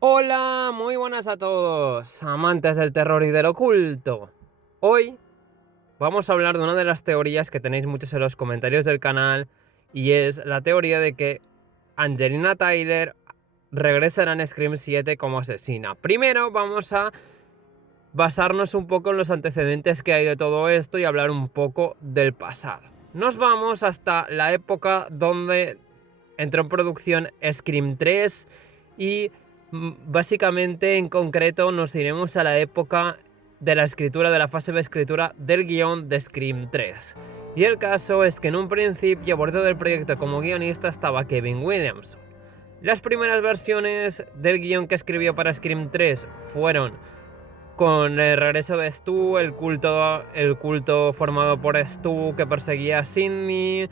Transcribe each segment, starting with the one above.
Hola, muy buenas a todos, amantes del terror y del oculto. Hoy vamos a hablar de una de las teorías que tenéis muchos en los comentarios del canal, y es la teoría de que Angelina Tyler regresará en Scream 7 como asesina. Primero vamos a basarnos un poco en los antecedentes que hay de todo esto y hablar un poco del pasado. Nos vamos hasta la época donde entró en producción Scream 3 y básicamente en concreto nos iremos a la época de la escritura, de la fase de escritura del guión de Scream 3. Y el caso es que en un principio a bordo del proyecto como guionista estaba Kevin Williamson. Las primeras versiones del guión que escribió para Scream 3 fueron con el regreso de Stu, el culto formado por Stu que perseguía a Sidney.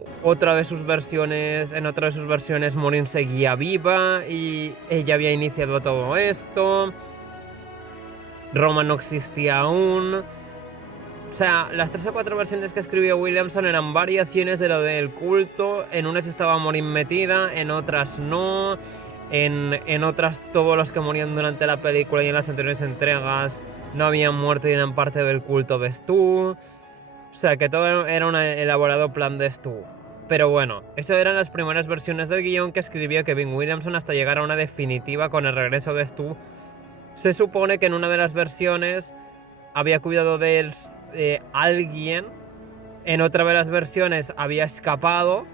En otra de sus versiones Maureen seguía viva y ella había iniciado todo esto. Roman no existía aún. O sea, las 3 o 4 versiones que escribió Williamson eran variaciones de lo del culto. En unas estaba Maureen metida, en otras no. En otras todos los que morían durante la película y en las anteriores entregas no habían muerto y eran parte del culto de Stu. O sea, que todo era un elaborado plan de Stu. Pero bueno, esas eran las primeras versiones del guión que escribió Kevin Williamson hasta llegar a una definitiva con el regreso de Stu. Se supone que en una de las versiones había cuidado de él alguien. En otra de las versiones había escapado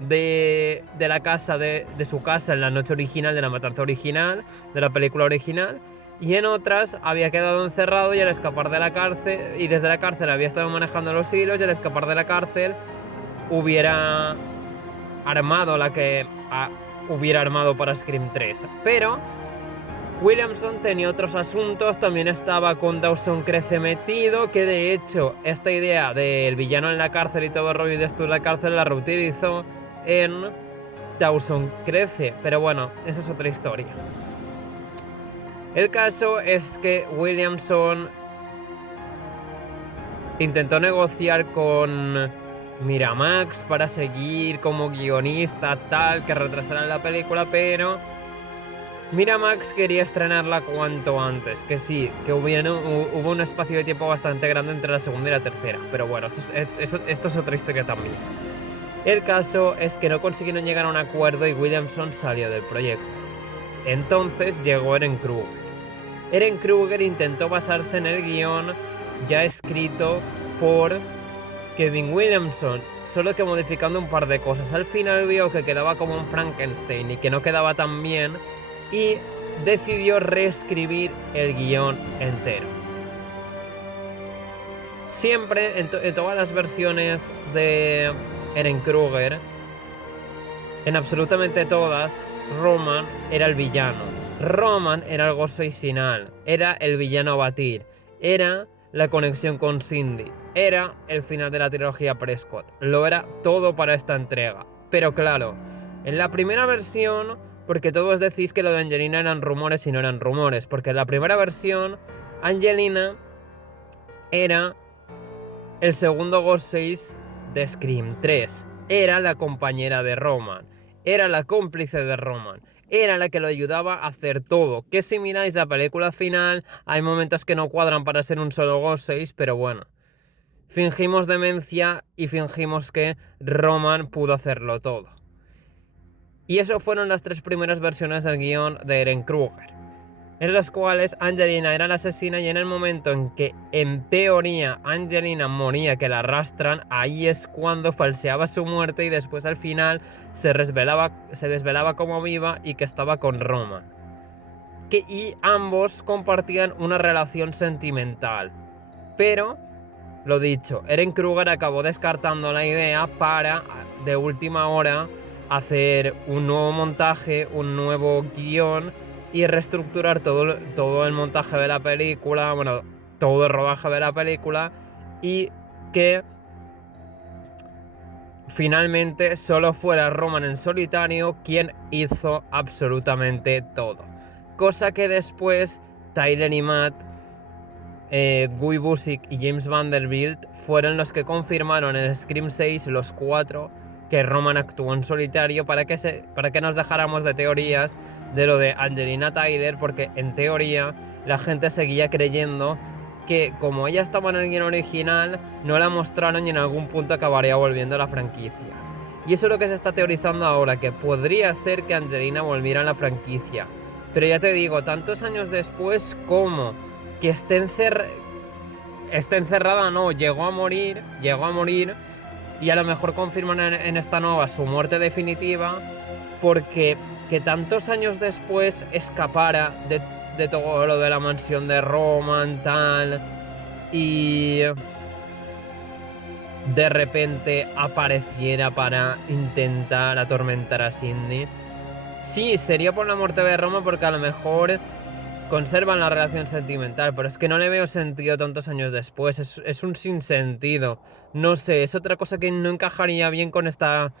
de la casa, de su casa en la noche original de la matanza original, de la película original. Y en otras había quedado encerrado y al escapar de la cárcel, y desde la cárcel había estado manejando los hilos, y al escapar de la cárcel hubiera armado la que hubiera armado para Scream 3. Pero Williamson tenía otros asuntos, también estaba con Dawson Crece metido, que de hecho esta idea del villano en la cárcel y todo el rollo de esto en la cárcel la reutilizó en Dawson Crece, pero bueno, esa es otra historia. El caso es que Williamson intentó negociar con Miramax para seguir como guionista tal, que retrasara la película, pero Miramax quería estrenarla cuanto antes, que sí, que hubo un espacio de tiempo bastante grande entre la segunda y la tercera, pero bueno, esto es otra historia también. El caso es que no consiguieron llegar a un acuerdo y Williamson salió del proyecto. Entonces llegó Ehren Kruger. Ehren Kruger intentó basarse en el guión ya escrito por Kevin Williamson, solo que modificando un par de cosas. Al final vio que quedaba como un Frankenstein y que no quedaba tan bien, y decidió reescribir el guión entero. Siempre, en todas las versiones de Ehren Kruger, en absolutamente todas, Roman era el villano. Roman era el Ghostface, era el villano a batir, era la conexión con Cindy, era el final de la trilogía Prescott. Lo era todo para esta entrega. Pero claro, en la primera versión, porque todos decís que lo de Angelina eran rumores y no eran rumores, porque en la primera versión Angelina era el segundo Ghostface de Scream 3, era la compañera de Roman, era la cómplice de Roman, era la que lo ayudaba a hacer todo. Que si miráis la película final, hay momentos que no cuadran para ser un solo Ghostface, pero bueno. Fingimos demencia y fingimos que Roman pudo hacerlo todo. Y eso fueron las 3 primeras versiones del guión de Ehren Kruger, en las cuales Angelina era la asesina, y en el momento en que en teoría Angelina moría, que la arrastran, ahí es cuando falseaba su muerte y después al final se desvelaba como viva y que estaba con Roman. Y ambos compartían una relación sentimental. Pero, lo dicho, Ehren Kruger acabó descartando la idea para, de última hora, hacer un nuevo montaje, un nuevo guión y reestructurar todo el montaje de la película, bueno, todo el rodaje de la película, y que finalmente solo fuera Roman en solitario quien hizo absolutamente todo. Cosa que después Tyler y Matt, Guy Busick y James Vanderbilt fueron los que confirmaron en Scream 6, los 4, que Roman actuó en solitario para que nos dejáramos de teorías de lo de Angelina Tyler, porque en teoría la gente seguía creyendo que como ella estaba en el guion original, no la mostraron y en algún punto acabaría volviendo a la franquicia. Y eso es lo que se está teorizando ahora, que podría ser que Angelina volviera a la franquicia. Pero ya te digo, tantos años después, como que esté encerrada, no, llegó a morir, y a lo mejor confirman en esta nueva su muerte definitiva, porque que tantos años después escapara de todo lo de la mansión de Roman, tal, y de repente apareciera para intentar atormentar a Sydney. Sí, sería por la muerte de Roman, porque a lo mejor conservan la relación sentimental, pero es que no le veo sentido tantos años después, es un sinsentido. No sé, es otra cosa que no encajaría bien con esta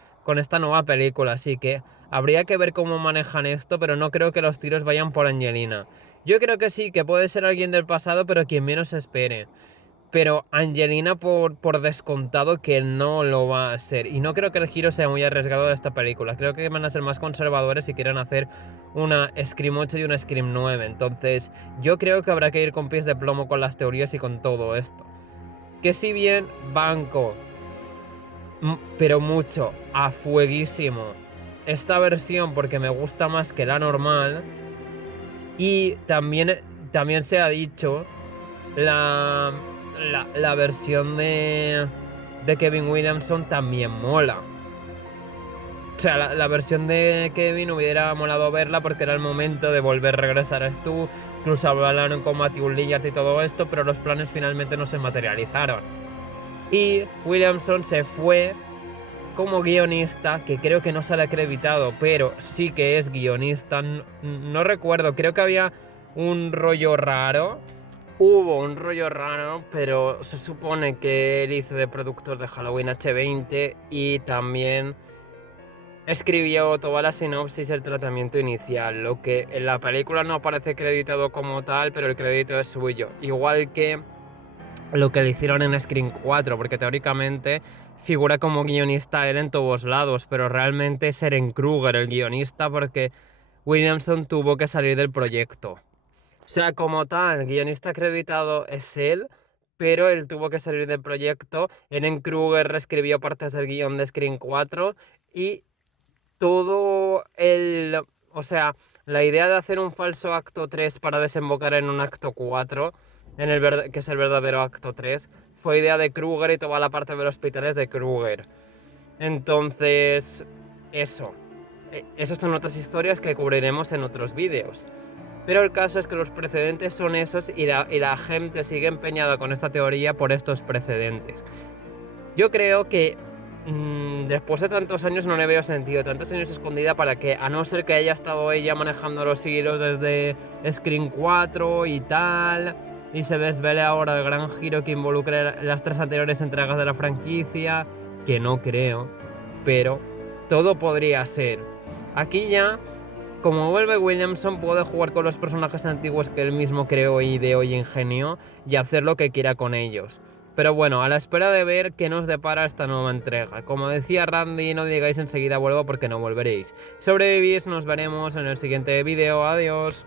nueva película, así que habría que ver cómo manejan esto, pero no creo que los tiros vayan por Angelina. Yo creo que sí, que puede ser alguien del pasado, pero quien menos espere. Pero Angelina por descontado que no lo va a ser. Y no creo que el giro sea muy arriesgado de esta película. Creo que van a ser más conservadores si quieren hacer una Scream 8 y una Scream 9. Entonces yo creo que habrá que ir con pies de plomo con las teorías y con todo esto. Que si bien banco, pero mucho, a fueguísimo, esta versión porque me gusta más que la normal. Y también se ha dicho la versión de Kevin Williamson también mola. O sea, la versión de Kevin hubiera molado verla porque era el momento de volver a regresar a Stu. Incluso hablaron con Matthew Lillard y todo esto, pero los planes finalmente no se materializaron. Y Williamson se fue como guionista, que creo que no se le ha acreditado, pero sí que es guionista. No recuerdo, creo que había un rollo raro. Hubo un rollo raro, pero se supone que él hizo de productor de Halloween H20 y también escribió toda la sinopsis y el tratamiento inicial, lo que en la película no aparece acreditado como tal, pero el crédito es suyo. Igual que lo que le hicieron en Scream 4, porque teóricamente figura como guionista él en todos lados, pero realmente es Ehren Kruger el guionista porque Williamson tuvo que salir del proyecto. O sea, como tal, el guionista acreditado es él, pero él tuvo que salir del proyecto. Ehren Kruger reescribió partes del guión de Scream 4 y todo el... O sea, la idea de hacer un falso acto 3 para desembocar en un acto 4, que es el verdadero acto 3, fue idea de Kruger y toda la parte del hospital es de Kruger. Entonces, eso. Esas son otras historias que cubriremos en otros vídeos. Pero el caso es que los precedentes son esos y la gente sigue empeñada con esta teoría por estos precedentes. Yo creo que después de tantos años no le veo sentido, tantos años escondida para que, a no ser que haya estado ella manejando los hilos desde Scream 4 y tal, y se desvele ahora el gran giro que involucre las 3 anteriores entregas de la franquicia, que no creo, pero todo podría ser. Aquí ya, como vuelve Williamson, puede jugar con los personajes antiguos que él mismo creó, ideó y ingenió y hacer lo que quiera con ellos. Pero bueno, a la espera de ver qué nos depara esta nueva entrega. Como decía Randy, no digáis enseguida vuelvo porque no volveréis. Sobrevivís, nos veremos en el siguiente vídeo. Adiós.